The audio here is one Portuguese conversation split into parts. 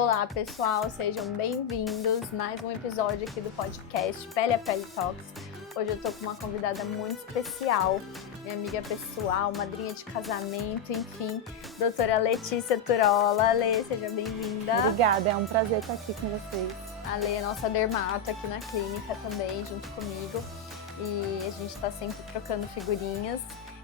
Olá, pessoal, sejam bem-vindos. Mais um episódio aqui do podcast Pele a Pele Talks. Hoje eu tô com uma convidada muito especial, minha amiga pessoal, madrinha de casamento, enfim, doutora Letícia Turola. Lê, seja bem-vinda. Obrigada, é um prazer estar aqui com vocês. A Lê é nossa dermato aqui na clínica também, junto comigo. E a gente tá sempre trocando figurinhas.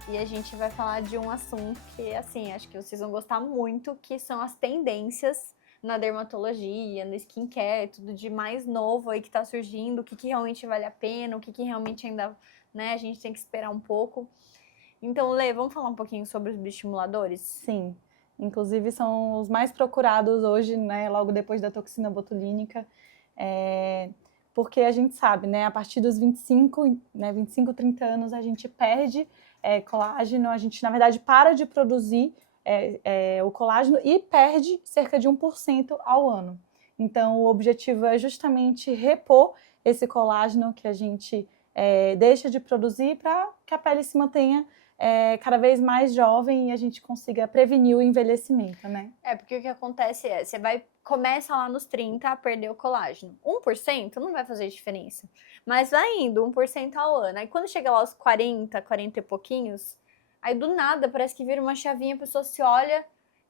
E a gente vai falar de um assunto que, assim, acho que vocês vão gostar muito, que são as tendências na dermatologia, no skincare, tudo de mais novo aí que tá surgindo, o que realmente vale a pena, o que realmente ainda, né, a gente tem que esperar um pouco. Então, Lê, vamos falar um pouquinho sobre os bioestimuladores? Sim, inclusive são os mais procurados hoje, né, logo depois da toxina botulínica, porque a gente sabe, né, a partir dos 25, 30 anos a gente perde colágeno, a gente, na verdade, para de produzir o colágeno e perde cerca de 1% ao ano. Então, o objetivo é justamente repor esse colágeno que a gente deixa de produzir para que a pele se mantenha cada vez mais jovem e a gente consiga prevenir o envelhecimento, né? Porque o que acontece você começa lá nos 30 a perder o colágeno. 1% não vai fazer diferença, mas vai indo 1% ao ano. Aí quando chega lá aos 40 e pouquinhos, aí do nada parece que vira uma chavinha, a pessoa se olha,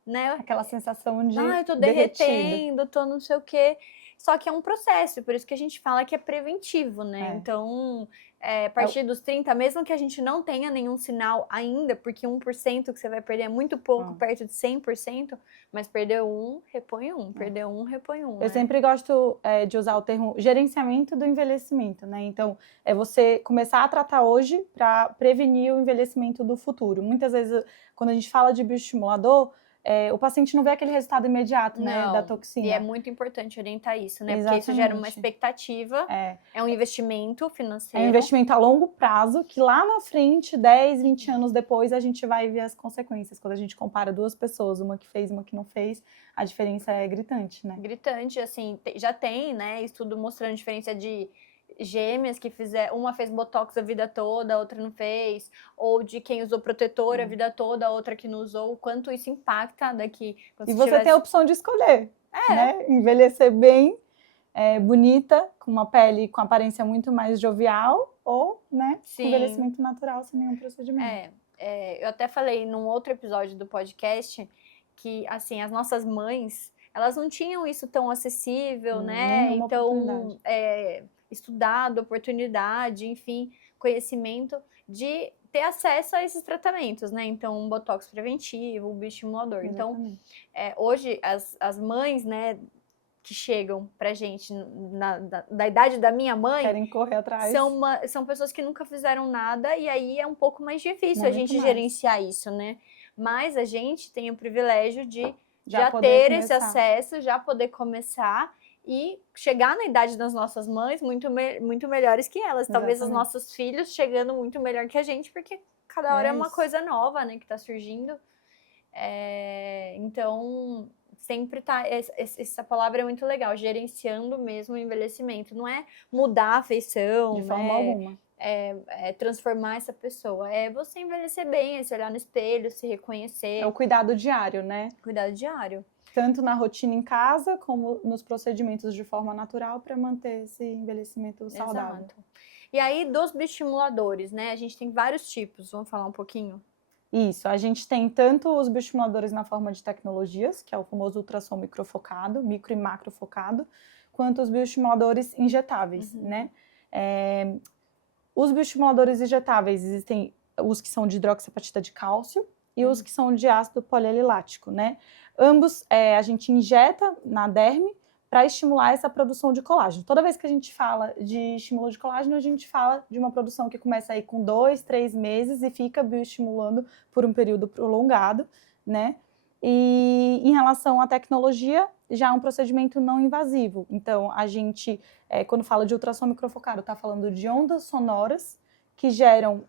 né? Aquela sensação de eu tô derretendo, tô não sei o quê. Só que é um processo, por isso que a gente fala que é preventivo, né? Então, a partir dos 30, mesmo que a gente não tenha nenhum sinal ainda, porque 1% que você vai perder é muito pouco, perto de 100%, mas perdeu um, repõe um, perdeu um, repõe um. Eu sempre gosto de usar o termo gerenciamento do envelhecimento, né? Então, é você começar a tratar hoje para prevenir o envelhecimento do futuro. Muitas vezes, quando a gente fala de bioestimulador, o paciente não vê aquele resultado imediato, né, da toxina. E é muito importante orientar isso, né? Exatamente. Porque isso gera uma expectativa, é um investimento financeiro. É um investimento a longo prazo, que lá na frente, 10, 20 anos depois, a gente vai ver as consequências. Quando a gente compara duas pessoas, uma que fez, uma que não fez, a diferença é gritante, né? Gritante, assim, já tem, né, estudo mostrando a diferença de gêmeas que uma fez botox a vida toda, a outra não fez, ou de quem usou protetor a vida toda, a outra que não usou, o quanto isso impacta daqui. E você tem a opção de escolher, né? Envelhecer bem, bonita, com uma pele com aparência muito mais jovial, ou, né, envelhecimento natural sem nenhum procedimento. Eu até falei num outro episódio do podcast que, assim, as nossas mães, elas não tinham isso tão acessível, né? Então, estudado, oportunidade, enfim, conhecimento de ter acesso a esses tratamentos, né? Então, um botox preventivo, um bioestimulador. Exatamente. Então, hoje, as mães, né, que chegam pra gente da idade da minha mãe, querem correr atrás. São pessoas que nunca fizeram nada e aí é um pouco mais difícil a gente gerenciar isso, né? Mas a gente tem o privilégio de já ter esse acesso, já poder começar e chegar na idade das nossas mães muito melhores que elas. Talvez os nossos filhos chegando muito melhor que a gente, porque cada hora é uma coisa nova, né, que tá surgindo. Então, sempre tá, essa palavra é muito legal, gerenciando mesmo o envelhecimento. Não é mudar a feição, de forma alguma. Transformar essa pessoa. É você envelhecer bem, é se olhar no espelho, se reconhecer. É o cuidado diário, né? Cuidado diário. Tanto na rotina em casa, como nos procedimentos de forma natural, para manter esse envelhecimento saudável. Exato. E aí, dos bioestimuladores, né? A gente tem vários tipos, vamos falar um pouquinho? Isso, a gente tem tanto os bioestimuladores na forma de tecnologias, que é o famoso ultrassom microfocado, micro e macrofocado, quanto os bioestimuladores injetáveis, né? Os bioestimuladores injetáveis, existem os que são de hidroxiapatita de cálcio e os que são de ácido polialilático, né? Ambos a gente injeta na derme para estimular essa produção de colágeno. Toda vez que a gente fala de estímulo de colágeno, a gente fala de uma produção que começa aí com 2, 3 meses e fica bioestimulando por um período prolongado, né? E em relação à tecnologia, já é um procedimento não invasivo. Então, a gente, quando fala de ultrassom microfocado, está falando de ondas sonoras que geram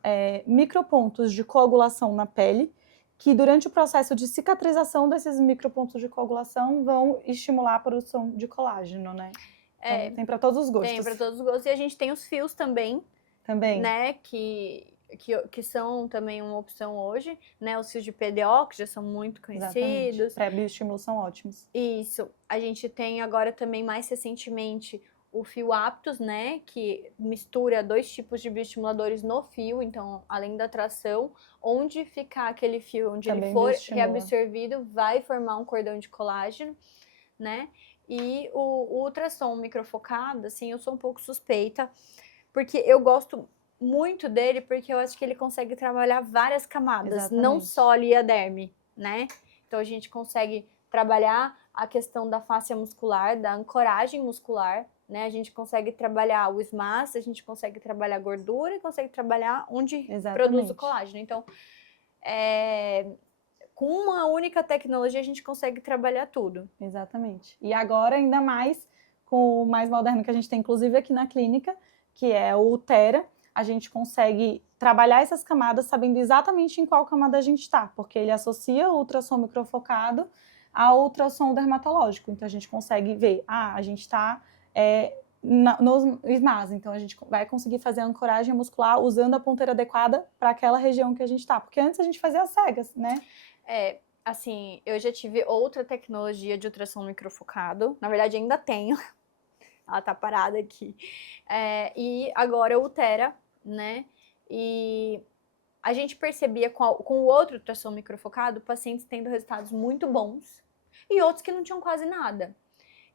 micropontos de coagulação na pele, que durante o processo de cicatrização desses micropontos de coagulação vão estimular a produção de colágeno, né? Então, tem para todos os gostos. Tem para todos os gostos. E a gente tem os fios também. Também. Né? Que que são também uma opção hoje, né? Os fios de PDO, que já são muito conhecidos. Pré-bioestímulos são ótimos. Isso. A gente tem agora também, mais recentemente, o fio Aptus, né? Que mistura 2 tipos de bioestimuladores no fio. Então, além da tração, onde ficar aquele fio, onde Também ele for bioestimula. reabsorvido, vai formar um cordão de colágeno, né? E o ultrassom microfocado, assim, eu sou um pouco suspeita, porque eu gosto muito dele, porque eu acho que ele consegue trabalhar várias camadas, não Exatamente. só ali a derme, né? Então a gente consegue trabalhar a questão da fáscia muscular, da ancoragem muscular, né? A gente consegue trabalhar o SMAS, a gente consegue trabalhar a gordura e consegue trabalhar onde produz o colágeno. Então, com uma única tecnologia a gente consegue trabalhar tudo. Exatamente. E agora, ainda mais com o mais moderno que a gente tem, inclusive aqui na clínica, que é o Thera, a gente consegue trabalhar essas camadas sabendo exatamente em qual camada a gente está, porque ele associa o ultrassom microfocado ao ultrassom dermatológico. Então, a gente consegue ver, a gente está nos SMAS, então a gente vai conseguir fazer a ancoragem muscular usando a ponteira adequada para aquela região que a gente está. Porque antes a gente fazia as cegas, né? Assim, eu já tive outra tecnologia de ultrassom microfocado. Na verdade, ainda tenho. Ela tá parada aqui. E agora o Thera, né? E a gente percebia com o outro ultrassom microfocado, pacientes tendo resultados muito bons e outros que não tinham quase nada.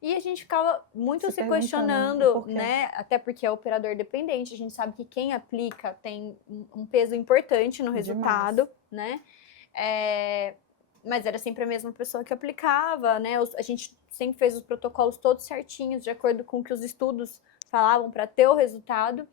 E a gente ficava muito se questionando, né? Até porque é operador dependente. A gente sabe que quem aplica tem um peso importante no resultado, né? Mas era sempre a mesma pessoa que aplicava, né? A gente sempre fez os protocolos todos certinhos, de acordo com o que os estudos falavam para ter o resultado.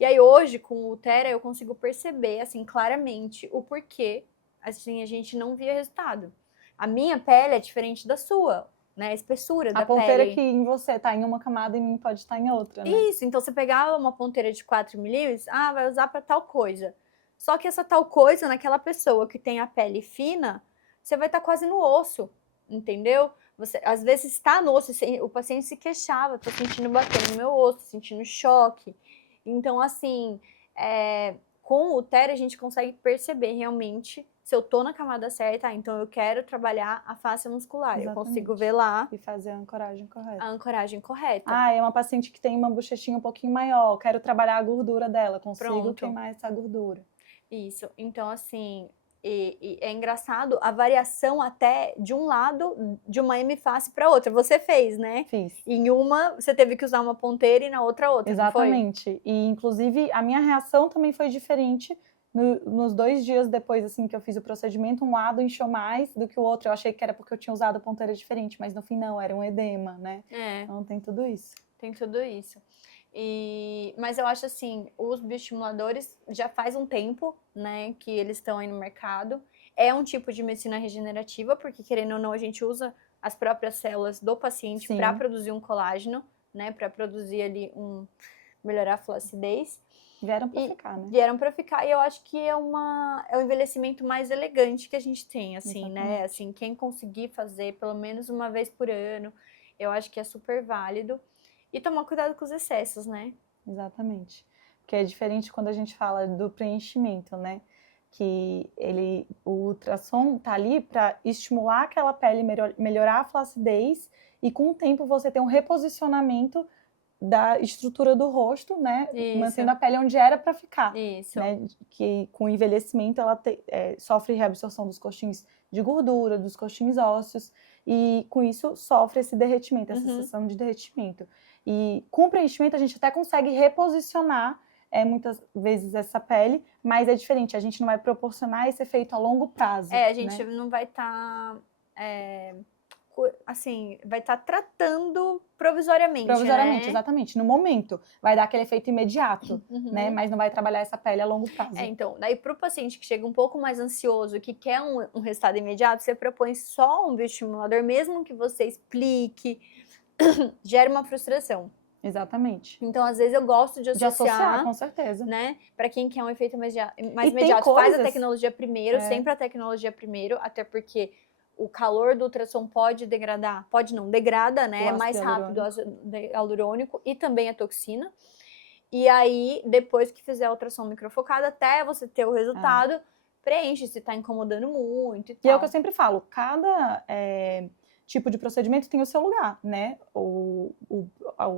E aí hoje, com o Thera, eu consigo perceber, assim, claramente o porquê, assim, a gente não via resultado. A minha pele é diferente da sua, né? A espessura da pele. A ponteira que em você tá em uma camada e em mim pode estar em outra, né? Isso, então você pegava uma ponteira de 4 milímetros, vai usar para tal coisa. Só que essa tal coisa, naquela pessoa que tem a pele fina, você vai estar quase no osso, entendeu? Você, às vezes está no osso, o paciente se queixava, tô sentindo bater no meu osso, sentindo choque. Então, assim, com o Thera a gente consegue perceber realmente se eu tô na camada certa, então eu quero trabalhar a face muscular. Exatamente. Eu consigo ver lá. E fazer a ancoragem correta. A ancoragem correta. É uma paciente que tem uma bochechinha um pouquinho maior, quero trabalhar a gordura dela, consigo queimar essa gordura. Isso, então assim, é engraçado a variação até de um lado, de uma M-face para outra. Você fez, né? Fiz. Em uma, você teve que usar uma ponteira e na outra. Exatamente. Não foi? E, inclusive, a minha reação também foi diferente. Nos 2 dias depois, assim, que eu fiz o procedimento, um lado inchou mais do que o outro. Eu achei que era porque eu tinha usado ponteira diferente, mas no fim não, era um edema, né? Então tem tudo isso. Tem tudo isso. Mas eu acho assim, os bioestimuladores já faz um tempo, né, que eles estão aí no mercado. É um tipo de medicina regenerativa, porque querendo ou não, a gente usa as próprias células do paciente para produzir um colágeno, né, para produzir ali melhorar a flacidez. Vieram para ficar, né? Vieram para ficar, e eu acho que é o envelhecimento mais elegante que a gente tem, assim, né? Assim, quem conseguir fazer pelo menos uma vez por ano, eu acho que é super válido. E tomar cuidado com os excessos, né? Exatamente. Porque é diferente quando a gente fala do preenchimento, né? Que o ultrassom tá ali para estimular aquela pele, melhorar a flacidez, e com o tempo você tem um reposicionamento da estrutura do rosto, né? Isso. Mantendo a pele onde era para ficar. Isso. Né? Que com o envelhecimento ela sofre reabsorção dos coxins de gordura, dos coxins ósseos, e com isso sofre esse derretimento, essa sensação de derretimento. E com o preenchimento a gente até consegue reposicionar muitas vezes essa pele, mas é diferente, a gente não vai proporcionar esse efeito a longo prazo. A gente não vai estar... assim, vai estar tratando provisoriamente, Provisoriamente, né? Exatamente. No momento, vai dar aquele efeito imediato, né? Mas não vai trabalhar essa pele a longo prazo. Então, daí pro paciente que chega um pouco mais ansioso, que quer um resultado imediato, você propõe só um bioestimulador, mesmo que você explique, gera uma frustração. Exatamente. Então, às vezes, eu gosto de associar, com certeza. Né? Para quem quer um efeito mais imediato, faz a tecnologia primeiro, sempre a tecnologia primeiro, até porque o calor do ultrassom pode degradar, pode não, degrada, né? Mais rápido o ácido hialurônico e também a toxina. E aí, depois que fizer a ultrassom microfocada, até você ter o resultado, preenche se tá incomodando muito e tal. E é o que eu sempre falo, cada tipo de procedimento tem o seu lugar, né? O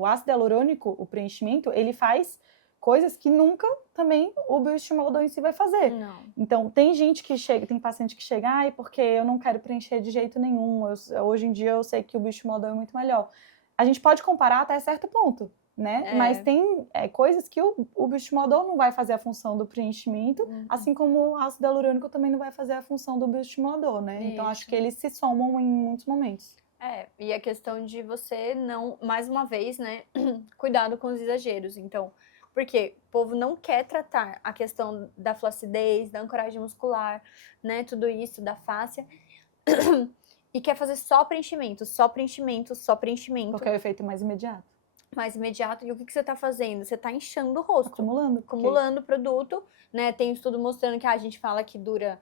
ácido hialurônico, o preenchimento, ele faz coisas que nunca também o bioestimulador em si vai fazer. Não. Então, tem gente que chega, tem paciente que chega, ai, porque eu não quero preencher de jeito nenhum, hoje em dia eu sei que o bioestimulador é muito melhor. A gente pode comparar até certo ponto, né? Mas tem coisas que o bioestimulador não vai fazer a função do preenchimento, assim como o ácido hialurônico também não vai fazer a função do bioestimulador, né? Isso. Então, acho que eles se somam em muitos momentos. E a questão de você não, mais uma vez, né, cuidado com os exageros. Então, porque o povo não quer tratar a questão da flacidez, da ancoragem muscular, né, tudo isso, da fáscia, e quer fazer só preenchimento, só preenchimento, só preenchimento. Porque é o efeito mais imediato. Mais imediato. E o que você tá fazendo? Você tá inchando o rosto. Acumulando produto, né? Tem estudo mostrando que a gente fala que dura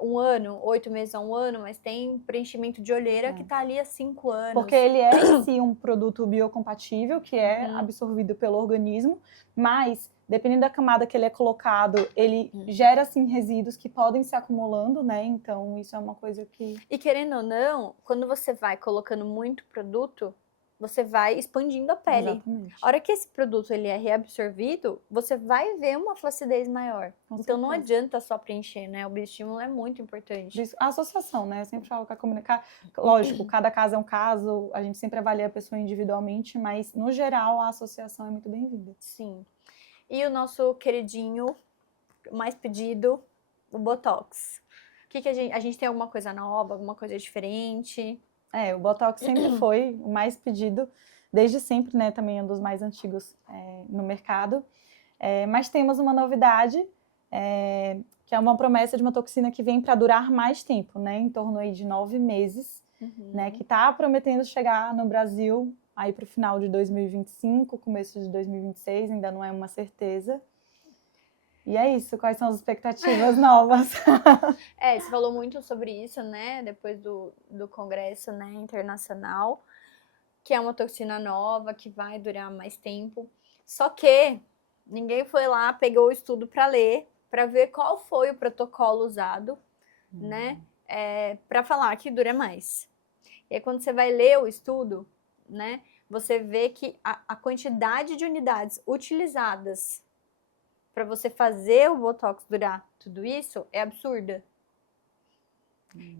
1 ano, 8 meses a 1 ano, mas tem preenchimento de olheira que tá ali há 5 anos. Porque ele é em si um produto biocompatível, que é absorvido pelo organismo, mas dependendo da camada que ele é colocado, ele gera, assim, resíduos que podem se acumulando, né? Então, isso é uma coisa que... E querendo ou não, quando você vai colocando muito produto, você vai expandindo a pele. Exatamente. A hora que esse produto ele é reabsorvido, você vai ver uma flacidez maior. Então não adianta só preencher, né? O bioestímulo é muito importante. A associação, né? Eu sempre falo que a comunicar... Lógico, cada caso é um caso, a gente sempre avalia a pessoa individualmente, mas no geral a associação é muito bem-vinda. Sim. E o nosso queridinho, mais pedido, o Botox. Que a gente tem alguma coisa nova, alguma coisa diferente? O Botox sempre foi o mais pedido, desde sempre, né? Também é um dos mais antigos no mercado. Mas temos uma novidade, que é uma promessa de uma toxina que vem para durar mais tempo, né? Em torno aí de 9 meses, né? Que está prometendo chegar no Brasil aí para o final de 2025, começo de 2026, ainda não é uma certeza. E é isso, quais são as expectativas novas? Você falou muito sobre isso, né, depois do congresso, né, internacional, que é uma toxina nova, que vai durar mais tempo. Só que ninguém foi lá, pegou o estudo para ler, para ver qual foi o protocolo usado, né, para falar que dura mais. E aí quando você vai ler o estudo, né, você vê que a quantidade de unidades utilizadas para você fazer o Botox durar tudo isso é absurda.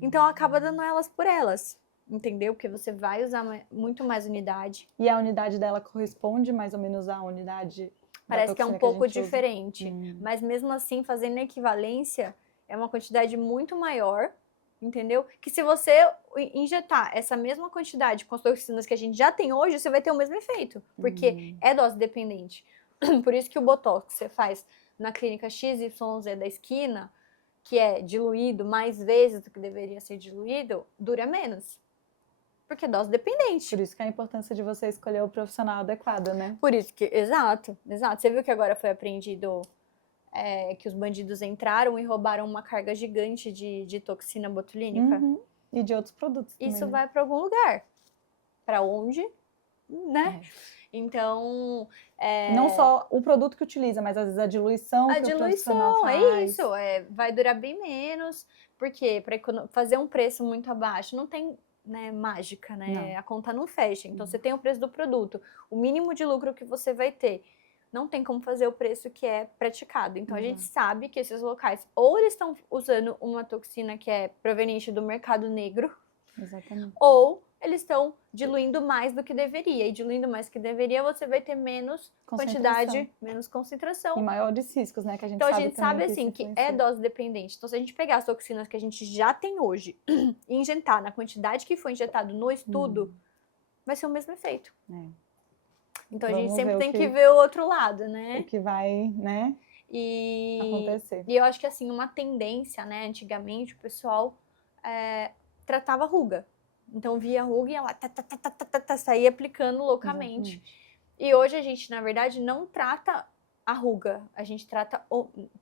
Então acaba dando elas por elas, entendeu? Porque você vai usar muito mais unidade. E a unidade dela corresponde mais ou menos à unidade? Parece que é um pouco diferente, mas mesmo assim, fazendo a equivalência, é uma quantidade muito maior, entendeu? Que se você injetar essa mesma quantidade com as toxinas que a gente já tem hoje, você vai ter o mesmo efeito, porque é dose dependente. Por isso que o Botox você faz na clínica XYZ da esquina, que é diluído mais vezes do que deveria ser diluído, dura menos. Porque é dose dependente. Por isso que é a importância de você escolher o profissional adequado, né? Por isso que, exato. Você viu que agora foi apreendido que os bandidos entraram e roubaram uma carga gigante de toxina botulínica? E de outros produtos também, Isso né? vai para algum lugar. Para onde? Né? Então... Não só o produto que utiliza, mas às vezes a diluição que o profissional faz. É isso. Vai durar bem menos. Porque para fazer um preço muito abaixo, não tem... né, mágica, né? Não. A conta não fecha. Então, você tem o preço do produto, o mínimo de lucro que você vai ter. Não tem como fazer o preço que é praticado. Então, a gente sabe que esses locais, ou eles estão usando uma toxina que é proveniente do mercado negro, Exatamente. ou eles estão diluindo mais do que deveria. E diluindo mais do que deveria, você vai ter menos quantidade, menos concentração. E maiores riscos, né? Que a gente Então, sabe a gente sabe, que assim, que é dose dependente. Então, se a gente pegar as toxinas que a gente já tem hoje e injetar na quantidade que foi injetado no estudo, vai ser o mesmo efeito. Então, a gente sempre tem que ver o outro lado, né? O que vai, né, acontecer. E eu acho que, assim, uma tendência, né? Antigamente, o pessoal tratava ruga. Então, via ruga e ia lá, saía aplicando loucamente. Exatamente. E hoje a gente, na verdade, não trata a ruga, a gente trata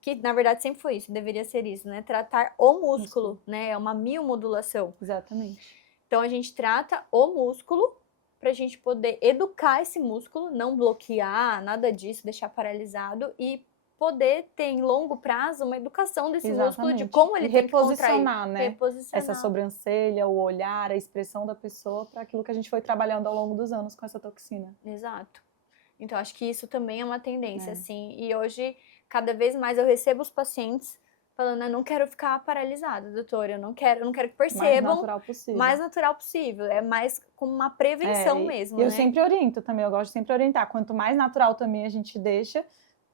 que na verdade sempre foi isso, deveria ser isso, né? Tratar o músculo, né? É uma miomodulação. Exatamente. Então a gente trata o músculo para a gente poder educar esse músculo, não bloquear, nada disso, deixar paralisado e poder ter em longo prazo uma educação desse músculo de como ele tem que contrair. Reposicionar, né? Reposicionar. Essa sobrancelha, o olhar, a expressão da pessoa para aquilo que a gente foi trabalhando ao longo dos anos com essa toxina. Exato. Então, acho que isso também é uma tendência, assim. E hoje, cada vez mais eu recebo os pacientes falando, eu não quero ficar paralisada, doutora, eu não quero que percebam. Mais natural possível. É mais como uma prevenção mesmo, né? Eu sempre oriento também, eu gosto de sempre orientar. Quanto mais natural também a gente deixa,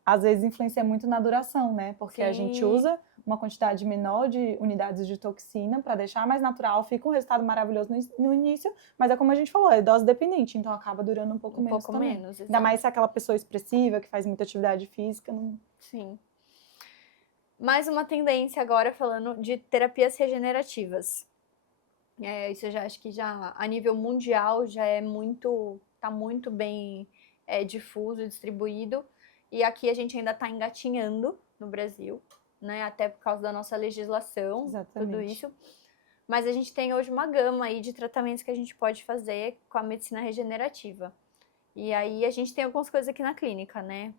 às vezes influencia muito na duração, né? Porque a gente usa uma quantidade menor de unidades de toxina para deixar mais natural, fica um resultado maravilhoso no início, mas é como a gente falou, é dose dependente, então acaba durando um pouco menos também. Ainda mais se é aquela pessoa expressiva, que faz muita atividade física. Não... Sim. Mais uma tendência agora falando de terapias regenerativas. Isso eu já acho que já a nível mundial já tá muito bem difuso, distribuído. E aqui a gente ainda está engatinhando no Brasil, né? Até por causa da nossa legislação, tudo isso. Mas a gente tem hoje uma gama aí de tratamentos que a gente pode fazer com a medicina regenerativa. E aí a gente tem algumas coisas aqui na clínica, né?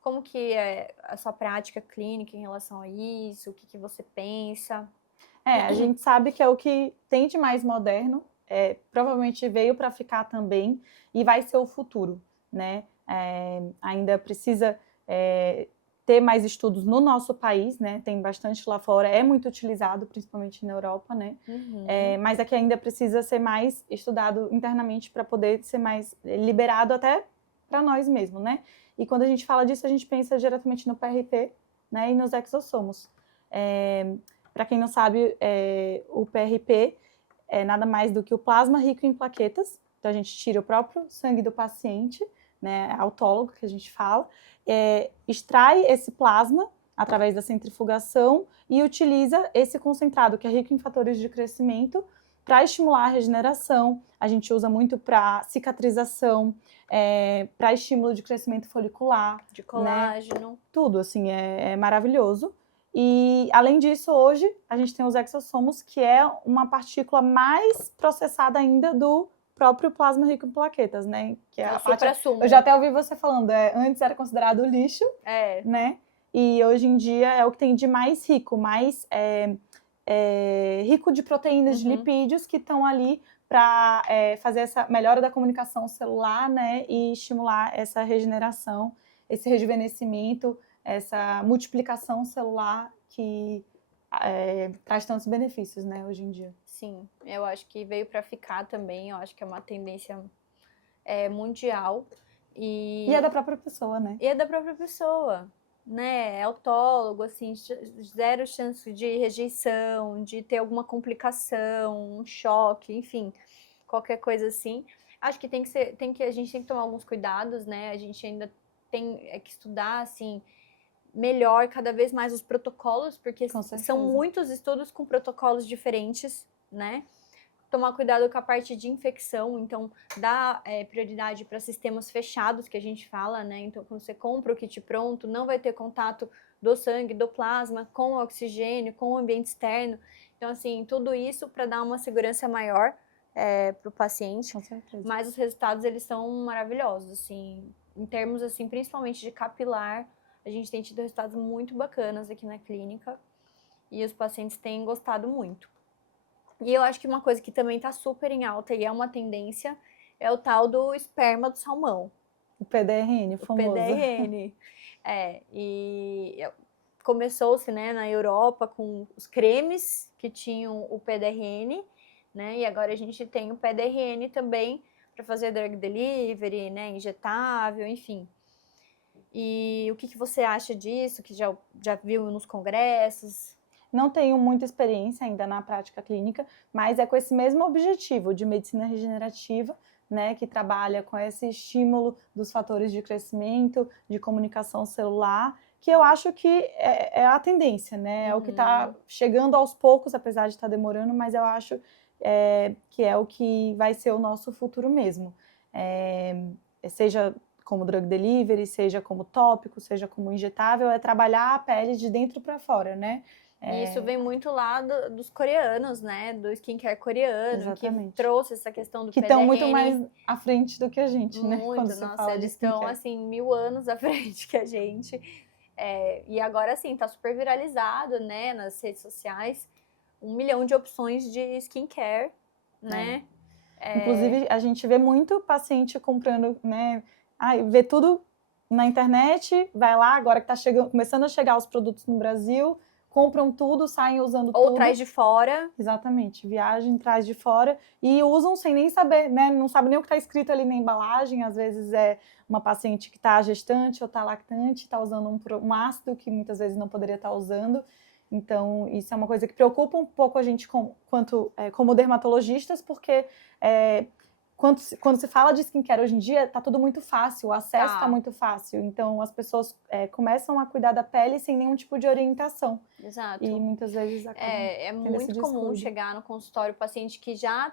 Como que é a sua prática clínica em relação a isso? O que você pensa? A gente sabe que é o que tem de mais moderno, provavelmente veio para ficar também e vai ser o futuro, né? Ainda precisa ter mais estudos no nosso país, né? Tem bastante lá fora, é muito utilizado, principalmente na Europa, né? Mas aqui ainda precisa ser mais estudado internamente para poder ser mais liberado até para nós mesmos, né? E quando a gente fala disso, a gente pensa diretamente no PRP, né? E nos exossomos. Para quem não sabe, o PRP é nada mais do que o plasma rico em plaquetas. Então, a gente tira o próprio sangue do paciente, né, autólogo, que a gente fala, extrai esse plasma através da centrifugação e utiliza esse concentrado, que é rico em fatores de crescimento, para estimular a regeneração. A gente usa muito para cicatrização, para estímulo de crescimento folicular. De colágeno. Né? Tudo, assim, é maravilhoso. E, além disso, hoje, a gente tem os exossomos, que é uma partícula mais processada ainda do próprio plasma rico em plaquetas, né? Que é a parte... Eu já até ouvi você falando, antes era considerado lixo, né? E hoje em dia é o que tem de mais rico, mais rico de proteínas, de lipídios, que estão ali para fazer essa melhora da comunicação celular, né? E estimular essa regeneração, esse rejuvenescimento, essa multiplicação celular que traz tantos benefícios, né, hoje em dia. Sim, eu acho que veio para ficar também, eu acho que é uma tendência mundial. E é da própria pessoa, né? E é da própria pessoa, né? É autólogo, assim, zero chance de rejeição, de ter alguma complicação, um choque, enfim, qualquer coisa assim. Acho que a gente tem que tomar alguns cuidados, né? A gente ainda tem que estudar, assim, melhor cada vez mais os protocolos, porque são muitos estudos com protocolos diferentes, né? Tomar cuidado com a parte de infecção, então dar prioridade para sistemas fechados, que a gente fala, né? Então, quando você compra o kit pronto, não vai ter contato do sangue, do plasma, com o oxigênio, com o ambiente externo. Então, assim, tudo isso para dar uma segurança maior para o paciente. Com certeza. Mas os resultados, eles são maravilhosos, assim, em termos, assim, principalmente de capilar. A gente tem tido resultados muito bacanas aqui na clínica e os pacientes têm gostado muito. E eu acho que uma coisa que também está super em alta e é uma tendência é o tal do esperma do salmão. O PDRN, famoso. O PDRN. E começou-se, né, na Europa com os cremes que tinham o PDRN, né, e agora a gente tem o PDRN também para fazer drug delivery, né, injetável, enfim. E o que você acha disso, que já viu nos congressos? Não tenho muita experiência ainda na prática clínica, mas é com esse mesmo objetivo de medicina regenerativa, né, que trabalha com esse estímulo dos fatores de crescimento, de comunicação celular, que eu acho que é a tendência, né, é o que está chegando aos poucos, apesar de estar demorando, mas eu acho que é o que vai ser o nosso futuro mesmo. Seja como drug delivery, seja como tópico, seja como injetável, é trabalhar a pele de dentro para fora, né? E isso vem muito lá dos coreanos, né? Do skincare coreano, Exatamente. que trouxe essa questão do que estão PDN. muito mais à frente do que a gente, né? Muito, Quando se nossa, fala de eles estão, skincare. assim, 1000 anos à frente que a gente. E agora, assim, tá super viralizado, né? Nas redes sociais. 1 milhão de opções de skincare, né? Inclusive, a gente vê muito paciente comprando, né? Vê tudo na internet, vai lá, agora que tá começando a chegar os produtos no Brasil, compram tudo, saem usando tudo. Ou traz de fora. Exatamente, viagem, traz de fora e usam sem nem saber, né? Não sabe nem o que está escrito ali na embalagem. Às vezes é uma paciente que está gestante ou está lactante, está usando um ácido que muitas vezes não poderia estar usando. Então, isso é uma coisa que preocupa um pouco a gente como dermatologistas, porque quando se fala de skincare hoje em dia, está tudo muito fácil, o acesso está muito fácil. Então, as pessoas começam a cuidar da pele sem nenhum tipo de orientação. Exato. E muitas vezes acabam é muito comum chegar no consultório o paciente que já,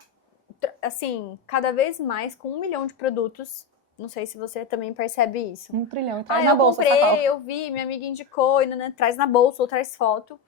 assim, cada vez mais com 1 milhão de produtos. Não sei se você também percebe isso. 1 trilhão, e traz na bolsa, eu comprei, eu vi, minha amiga indicou, né, traz na bolsa ou traz foto.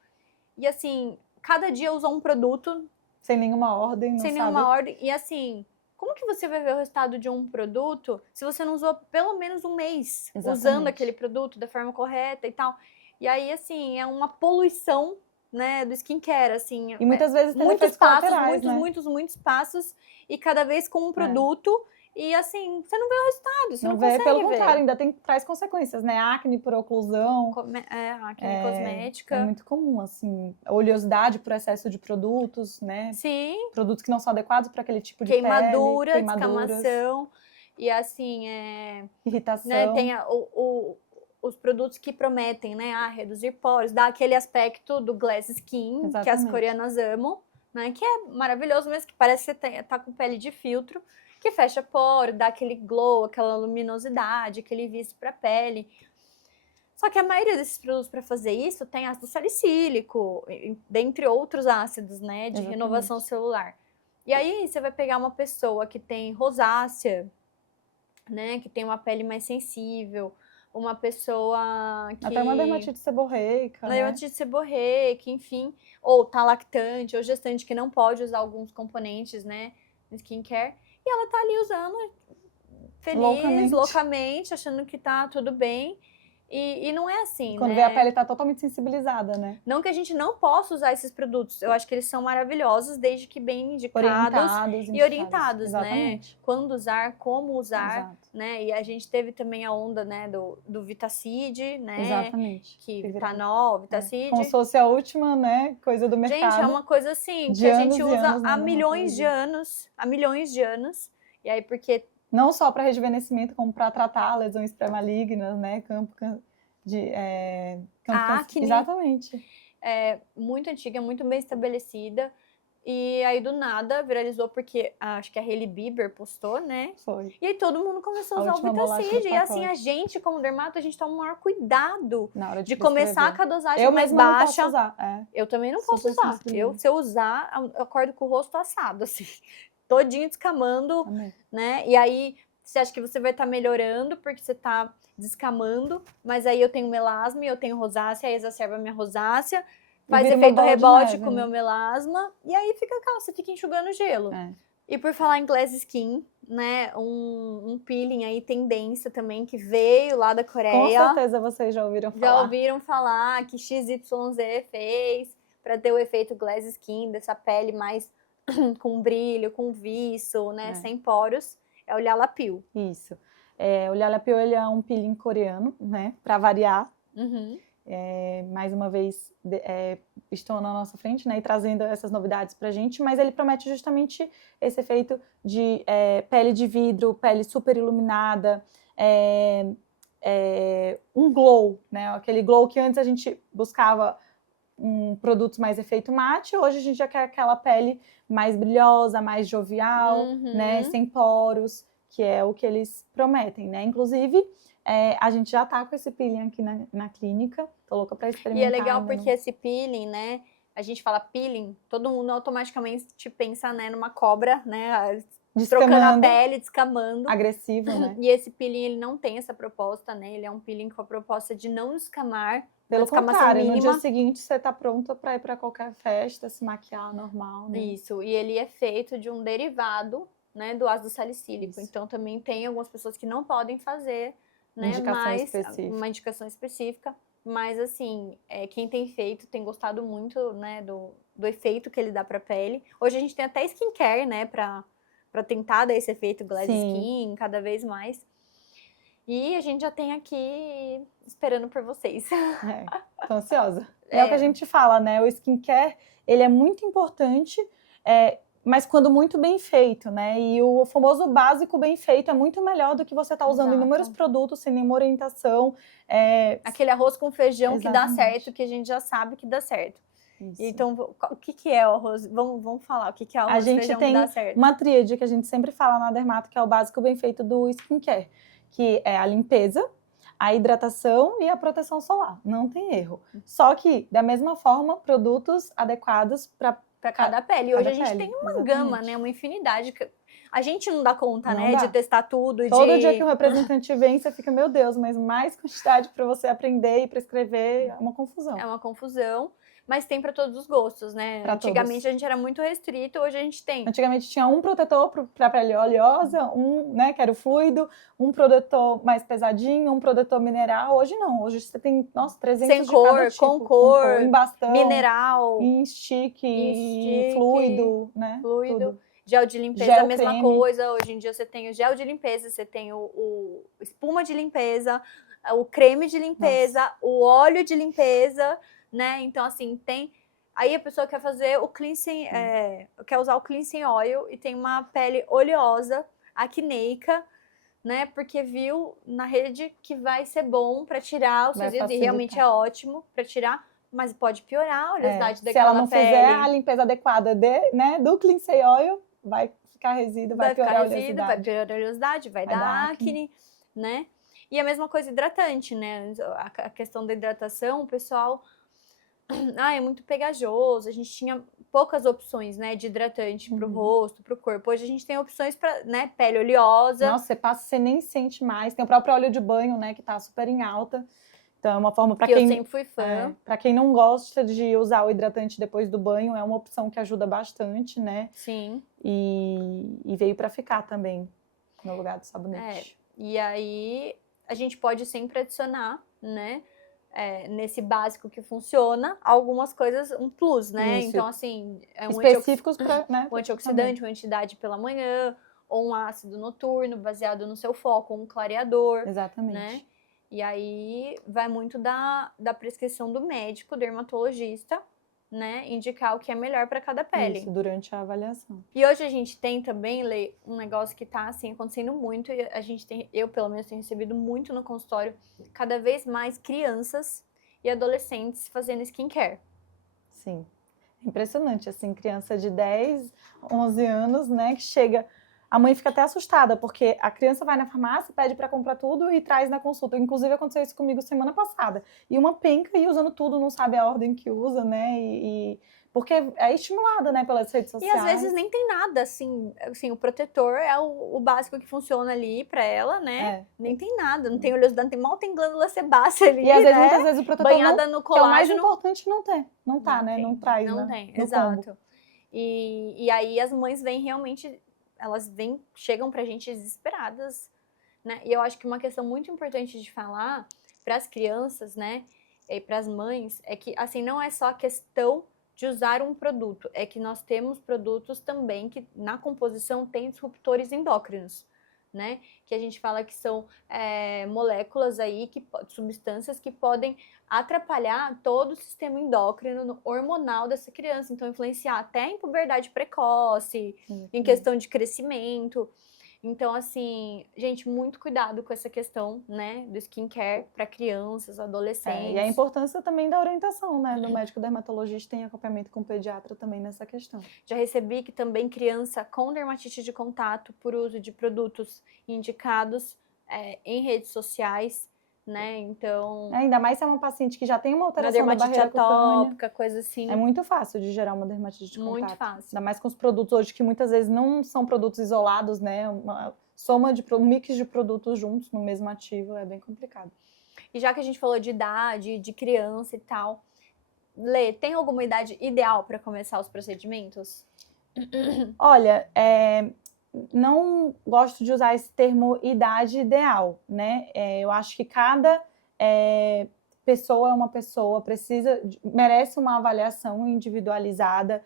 E assim, cada dia usa um produto. Sem nenhuma ordem, não sem sabe. nenhuma ordem. E assim, como que você vai ver o resultado de um produto se você não usou pelo menos um mês usando aquele produto da forma correta e tal? E aí, assim, é uma poluição, né, do skincare, assim. E muitas vezes tem muitos passos, né? muitos passos, e cada vez com um produto. E assim, você não vê o resultado, você não consegue ver. Pelo contrário, ainda traz consequências, né? Acne por oclusão. Acne cosmética. É muito comum, assim, oleosidade por excesso de produtos, né? Sim. Produtos que não são adequados para aquele tipo de queimaduras, descamação. E assim, irritação. Né, tem os produtos que prometem, né, reduzir poros, dar aquele aspecto do glass skin, exatamente, que as coreanas amam, né, que é maravilhoso mesmo, que parece que você tá com pele de filtro, que fecha poro, dá aquele glow, aquela luminosidade, aquele viço pra pele. Só que a maioria desses produtos para fazer isso tem ácido salicílico, dentre outros ácidos, né, de renovação celular. E aí você vai pegar uma pessoa que tem rosácea, né, que tem uma pele mais sensível, uma pessoa que... Até uma dermatite seborreica, né? Dermatite seborreica, enfim, ou tá lactante, ou gestante que não pode usar alguns componentes, né, no skincare, e ela tá ali usando feliz, loucamente, achando que tá tudo bem. E não é assim, quando vê a pele tá totalmente sensibilizada, né? Não que a gente não possa usar esses produtos. Eu acho que eles são maravilhosos, desde que bem indicados e orientados, exatamente, né? Quando usar, como usar, né? E a gente teve também a onda, né, do Vitacid, né? Exatamente. Que Vitanol, Vitacid. Como se fosse a última, né, coisa do mercado. Gente, é uma coisa assim, que a gente usa há milhões de anos. Há milhões de anos. E aí, porque... Não só para rejuvenescimento, como para tratar lesões pré-malignas, né? Acne. Exatamente. É muito antiga, muito bem estabelecida. E aí, do nada, viralizou porque acho que a Hailey Bieber postou, né? Foi. E aí todo mundo começou a usar o Vitacid. E assim, a gente, como dermato, a gente toma o maior cuidado na hora de começar com a dosagem mais baixa. Não posso usar. Eu também não posso usar. Se eu usar, eu acordo com o rosto assado, assim. Todinho descamando, né? E aí, você acha que você vai estar melhorando porque você está descamando, mas aí eu tenho melasma e eu tenho rosácea, aí exacerba a minha rosácea, faz efeito rebote com o meu melasma, e aí você fica enxugando gelo. E por falar em glass skin, né, um peeling aí, tendência também, que veio lá da Coreia. Com certeza vocês já ouviram falar. Já ouviram falar que XYZ fez para ter o efeito glass skin, dessa pele mais com brilho, com viço, né, sem poros, é o Lялapil. Isso. O Lялapil, ele é um peeling coreano, né, para variar. Mais uma vez, estão na nossa frente, né, e trazendo essas novidades pra gente, mas ele promete justamente esse efeito de pele de vidro, pele super iluminada, um glow, né, aquele glow que antes a gente buscava produtos mais efeito mate, hoje a gente já quer aquela pele mais brilhosa, mais jovial, né, sem poros, que é o que eles prometem, né, inclusive a gente já tá com esse peeling aqui na clínica, tô louca pra experimentar. E é legal porque esse peeling, né, a gente fala peeling, todo mundo automaticamente pensa, né, numa cobra, né, trocando a Descamando, pele, descamando. agressivo, né? E esse peeling, ele não tem essa proposta, né? Ele é um peeling com a proposta de não descamar, Pelo descamação contrário, no mínima. dia seguinte você tá pronta para ir para qualquer festa, se maquiar normal, né? Isso, e ele é feito de um derivado, né, do ácido salicílico. Isso. Então também tem algumas pessoas que não podem fazer, né, Indicação específica. uma indicação específica, mas assim, quem tem feito tem gostado muito, né, do efeito que ele dá pra pele. Hoje a gente tem até skincare, né, pra tentar dar esse efeito glass skin cada vez mais. E a gente já tem aqui esperando por vocês. Tô ansiosa. É o que a gente fala, né? O skincare, ele é muito importante, mas quando muito bem feito, né? E o famoso básico bem feito é muito melhor do que você tá usando inúmeros produtos sem nenhuma orientação. Aquele arroz com feijão que dá Exatamente. certo, que a gente já sabe que dá certo. Isso. Então, o que é o arroz? Vamos falar o que é o arroz com feijão que dá certo. A gente tem uma tríade que a gente sempre fala na Dermato, que é o básico bem feito do skincare, que é a limpeza, a hidratação e a proteção solar. Não tem erro. Só que, da mesma forma, produtos adequados para cada pele. E hoje a gente tem uma gama, né? Uma infinidade. A gente não dá conta, né? De testar tudo. Todo dia que um representante vem, você fica, meu Deus, mas mais quantidade para você aprender e prescrever é uma confusão. É uma confusão. Mas tem para todos os gostos, né? Antigamente a gente era muito restrito, hoje a gente tem. Antigamente tinha um protetor para pele oleosa, né, que era o fluido, um protetor mais pesadinho, um protetor mineral. Hoje não, hoje você tem, 300 sem de cor, cada tipo, com cor, em bastão, mineral, em stick, em fluido, né? Fluido. Gel de limpeza, Gel, a mesma creme. coisa. Hoje em dia você tem o gel de limpeza, você tem o espuma de limpeza, o creme de limpeza, o óleo de limpeza, né? Então, assim, tem... Aí a pessoa quer fazer o cleansing, quer usar o cleansing oil e tem uma pele oleosa, acneica, né? Porque viu na rede que vai ser bom para tirar os resíduos, e realmente é ótimo para tirar, mas pode piorar a oleosidade daquela pele. Se ela não fizer a limpeza adequada do cleansing oil, vai ficar resíduo, vai piorar a oleosidade. Vai piorar a oleosidade, vai dar acne, né? E a mesma coisa hidratante, né? A questão da hidratação, o pessoal... é muito pegajoso, a gente tinha poucas opções, né, de hidratante pro rosto, pro corpo. Hoje a gente tem opções para, né, pele oleosa. Nossa, você passa, você nem sente mais. Tem o próprio óleo de banho, né, que tá super em alta. Então é uma forma para quem... eu sempre fui fã. Para quem não gosta de usar o hidratante depois do banho, é uma opção que ajuda bastante, né? Sim. E veio para ficar também, no lugar do sabonete. E aí a gente pode sempre adicionar, né, nesse básico que funciona, algumas coisas, um plus, né? Isso. Então, assim, específicos para, né, um antioxidante, uma antidade pela manhã, ou um ácido noturno baseado no seu foco, um clareador. Exatamente. Né? E aí vai muito da prescrição do médico, dermatologista, né? Indicar o que é melhor para cada pele. Isso, durante a avaliação. E hoje a gente tem também, Lê, um negócio que tá, assim, acontecendo muito, e eu pelo menos tenho recebido muito no consultório, cada vez mais crianças e adolescentes fazendo skincare. Sim. Impressionante, assim, criança de 10, 11 anos, né, que chega... A mãe fica até assustada, porque a criança vai na farmácia, pede para comprar tudo e traz na consulta. Inclusive, aconteceu isso comigo semana passada. E uma penca e usando tudo, não sabe a ordem que usa, né? Porque é estimulada, né, pelas redes sociais. E às vezes nem tem nada, assim o protetor é o básico que funciona ali pra ela, né? Nem tem nada, não tem oleosidade, mal tem glândula sebácea ali, e às vezes, né? muitas vezes o protetor banhada no colágeno, que é o mais importante, não tá, né? Não traz, não né? tem, no exato. combo. E aí as mães vêm realmente, chegam pra gente desesperadas, né? E eu acho que uma questão muito importante de falar para as crianças, né, e para as mães, é que, assim, não é só a questão de usar um produto, é que nós temos produtos também que na composição tem disruptores endócrinos, né? Que a gente fala que são moléculas aí, substâncias que podem atrapalhar todo o sistema endócrino hormonal dessa criança, então influenciar até em puberdade precoce, em questão de crescimento. Então, assim, gente, muito cuidado com essa questão, né, do skincare para crianças, adolescentes. E a importância também da orientação, né, do médico dermatologista, tem acompanhamento com o pediatra também nessa questão. Já recebi que também criança com dermatite de contato por uso de produtos indicados em redes sociais, né? Então, Ainda mais se é uma paciente que já tem uma na alteração da dermatite barreira cutânea. atópica, coisa assim, É muito fácil de gerar uma dermatite de muito contato. fácil. Ainda mais com os produtos hoje que muitas vezes não são produtos isolados, né? Uma soma de um mix de produtos juntos no mesmo ativo é bem complicado. E já que a gente falou de idade, de criança e tal, Lê, tem alguma idade ideal para começar os procedimentos? Olha, não gosto de usar esse termo idade ideal, né? Eu acho que cada pessoa é uma pessoa, merece uma avaliação individualizada.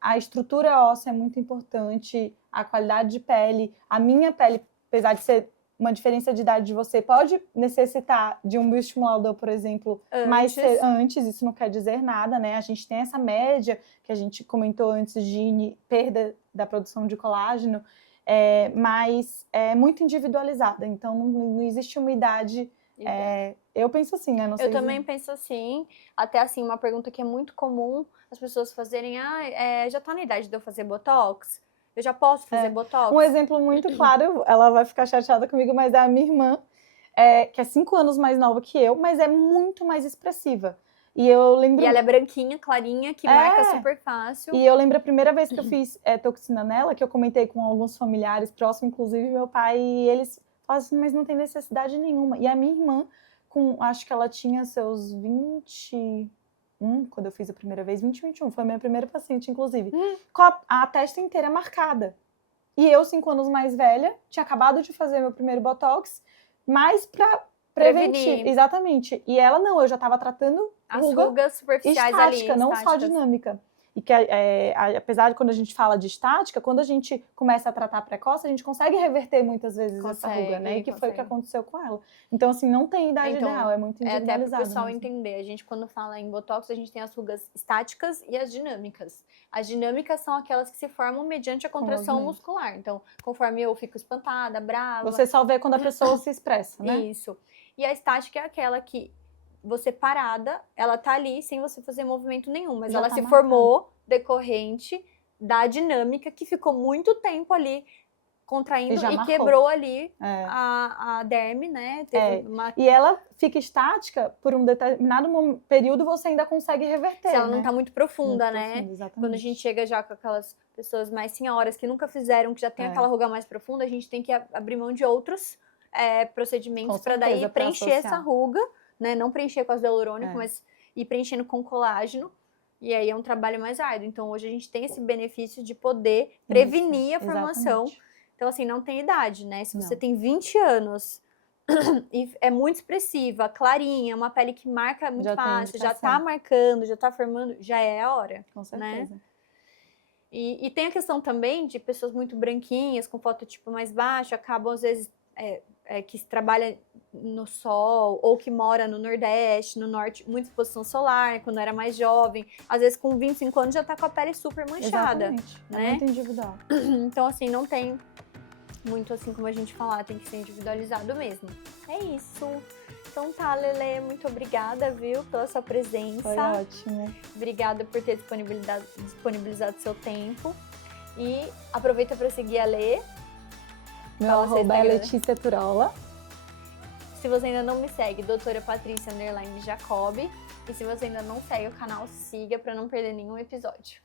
A estrutura óssea é muito importante, a qualidade de pele. A minha pele, apesar de ser uma diferença de idade de você, pode necessitar de um bioestimulador, por exemplo, antes, isso não quer dizer nada, né? A gente tem essa média que a gente comentou antes de perda da produção de colágeno, mas é muito individualizada, então não existe uma idade. Eu penso assim, né? Não sei eu também penso assim, até assim, uma pergunta que é muito comum as pessoas fazerem, já tá na idade de eu fazer Botox? Eu já posso fazer Botox? Um exemplo muito claro, ela vai ficar chateada comigo, mas é a minha irmã, que é 5 anos mais nova que eu, mas é muito mais expressiva. E eu lembro... E ela é branquinha, clarinha, que marca super fácil. E eu lembro a primeira vez que eu fiz toxina nela, que eu comentei com alguns familiares próximos, inclusive meu pai, e eles falaram assim, mas não tem necessidade nenhuma. E a minha irmã, acho que ela tinha seus 21, quando eu fiz a primeira vez, 21, foi a minha primeira paciente, inclusive, com a testa inteira marcada. E eu, 5 anos mais velha, tinha acabado de fazer meu primeiro Botox, mas pra prevenir. Exatamente. E ela não, eu já estava tratando as rugas superficiais estática, ali, não só dinâmica. E que, apesar de quando a gente fala de estática, quando a gente começa a tratar precoce, a gente consegue reverter muitas vezes essa ruga, né? E que foi o que aconteceu com ela. Então, assim, não tem idade ideal, é muito individualizado. Até para o pessoal entender, a gente quando fala em Botox, a gente tem as rugas estáticas e as dinâmicas. As dinâmicas são aquelas que se formam mediante a contração muscular. Então, conforme eu fico espantada, brava... Você só vê quando a pessoa se expressa, né? Isso. E a estática é aquela que você parada, ela tá ali sem você fazer movimento nenhum, mas ela se formou decorrente da dinâmica que ficou muito tempo ali contraindo e quebrou ali a derme, né? E ela fica estática por um determinado período, você ainda consegue reverter. Se ela não tá muito profunda, muito né? Profunda, quando a gente chega já com aquelas pessoas mais senhoras que nunca fizeram, que já tem aquela ruga mais profunda, a gente tem que abrir mão de outros procedimentos para daí preencher essa ruga, né? Não preencher com ácido hialurônico, mas ir preenchendo com colágeno. E aí é um trabalho mais árduo. Então, hoje a gente tem esse benefício de poder prevenir a formação. Então, assim, não tem idade, né? Se você tem 20 anos e é muito expressiva, clarinha, uma pele que marca muito fácil, já tá marcando, já tá formando, já é a hora. Com certeza. Né? E tem a questão também de pessoas muito branquinhas, com fototipo mais baixo, acabam, às vezes, que trabalha no sol, ou que mora no Nordeste, no Norte, muita exposição solar, quando era mais jovem. Às vezes, com 25 anos, já tá com a pele super manchada. Exatamente. Né? É muito individual. Então, assim, não tem muito assim como a gente falar, tem que ser individualizado mesmo. É isso. Então tá, Lelê, muito obrigada, viu, pela sua presença. Foi ótimo. Obrigada por ter disponibilizado seu tempo. E aproveita para seguir a Lê. Meu arroba é Letícia Turola. Se você ainda não me segue, doutora Patrícia _Jacob. E se você ainda não segue o canal, siga para não perder nenhum episódio.